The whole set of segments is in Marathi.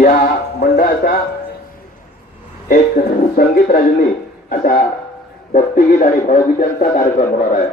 या मंडळाचा एक संगीत राजनी असा भक्तिगीत आणि भावगीतांचा कार्यक्रम होणार आहे।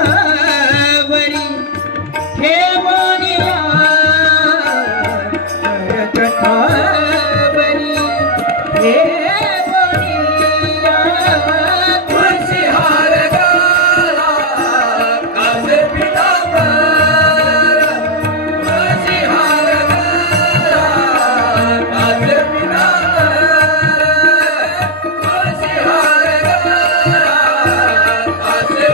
कठावरी हे बोनिया कठावरी हे बोनिया तुलसी हार गाला कासे पितांबर तुलसी हार गाला कासे पितांबर तुलसी हार गाला कासे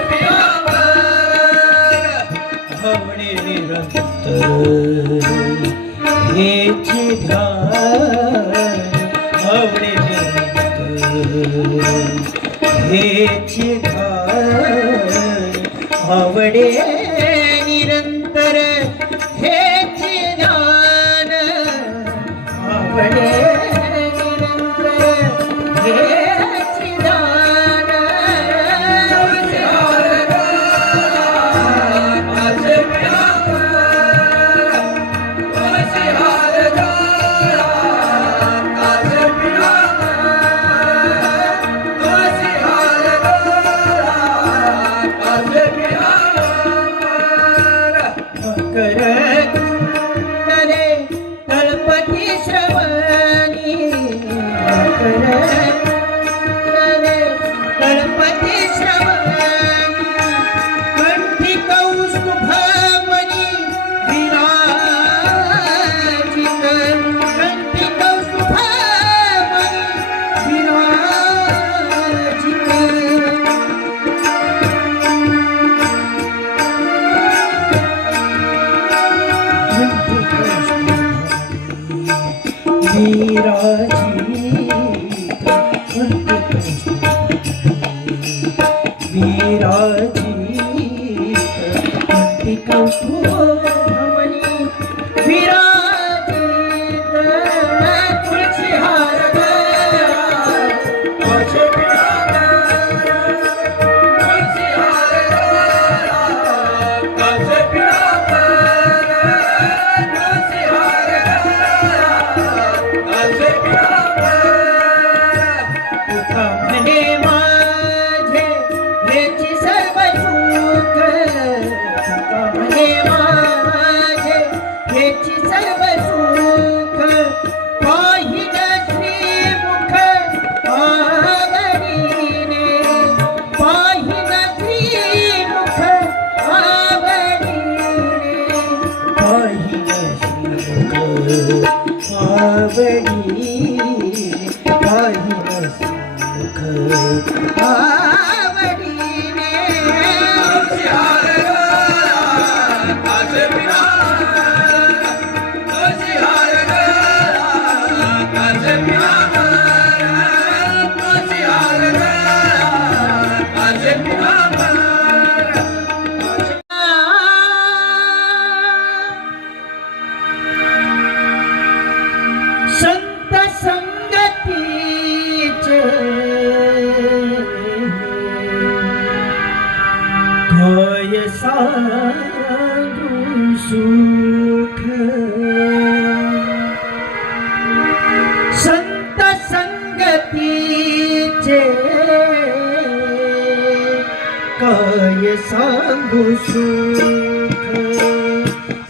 हेची ध्यान आवडे हेची ध्यान आवडे निरंतर हेची ध्यान आवडे निरंतर हेची ध्यान आवडी संगतीचे काय सांगू सुख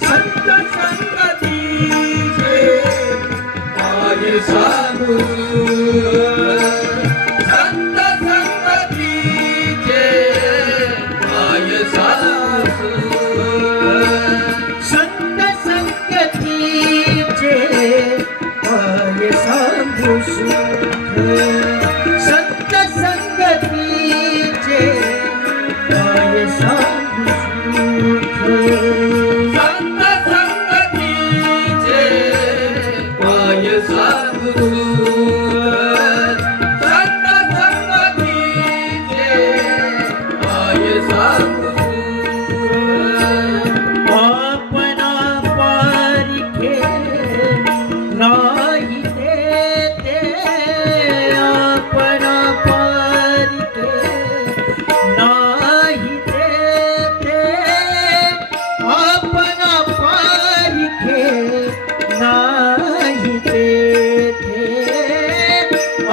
संत संगतीचे काय सांगू संत संगतीचे काय सांगू संत संगतीचे काय सांगू सुख संत संगतीचे काय सांगू सुख संत संगतीचे काय सांगू सुख संत संगतीचे काय सांगू सुख आपणा पारिखे नाही ते आपणा पारिखे नाही ते आपणा पारिखे नाही ते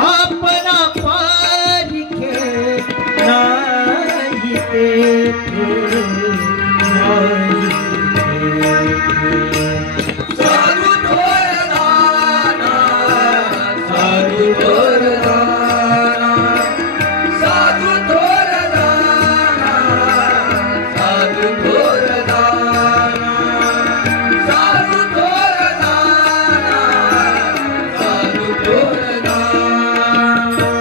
आपणा पारिखे नाही ते साधू थोर दाना साधू थोर दाना साधू थोर दाना साधू थोर दाना साधू थोर दाना साधू थोर दाना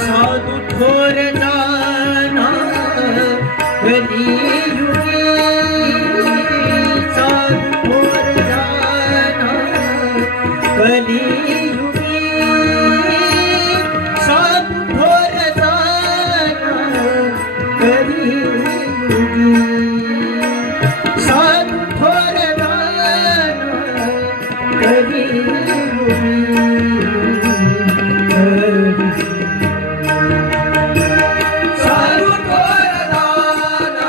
साधू थोर दाना कलियुगी साधू थोर दाना कलियुगी साधू थोर दाना कलियुगी साधू थोर दाना कलियुगी साधू थोर दाना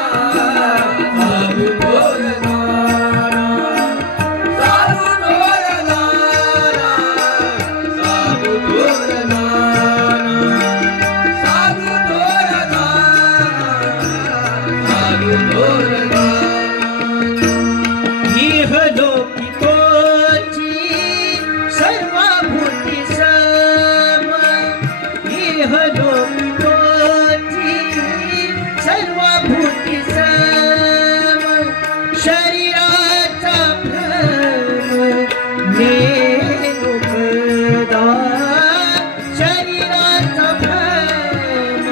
साधू थोर दाना साधू थोर दाना साधू थोर दाना साधू थोर दाना साधू थोर इह लोकी तोची सर्वभूती सम इह लोकी तोची सर्वभूती सम शरीराचा भ्रम नेनु पदा शरीराचा भ्रम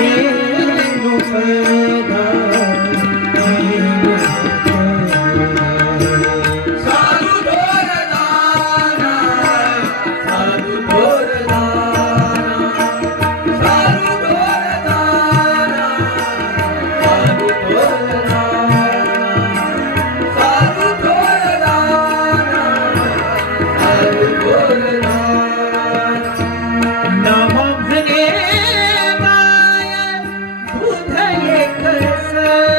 नेनु पदा साधू थोर दाना साधू थोर दाना साधू थोर दाना साधू थोर दाना साधू थोर दाना साधू थोर दाना नाम म्हणे गाय दूध एकसरे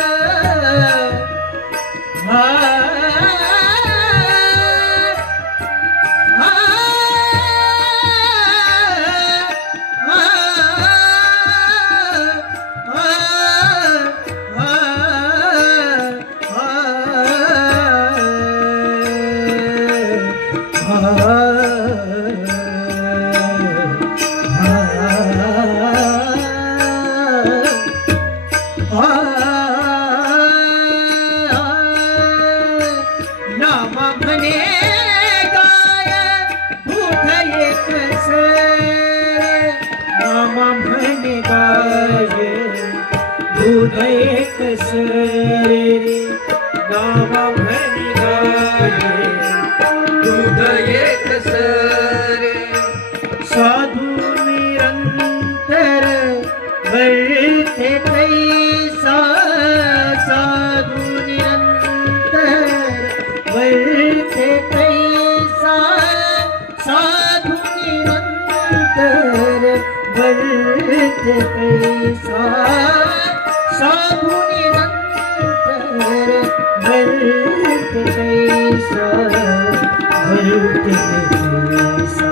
नाम म्हणे गाय दूध एकसरे नाम म्हणे गाय दूध एकसरे नाम म्हणे गाय दूध एकसरे साधू निरंतर वर्ते तैसा साधू निरंतर वर्ते तैसा साधू निरंतर वर्ते तैसा साधू निरंतर भरते कैसा भरते कैसा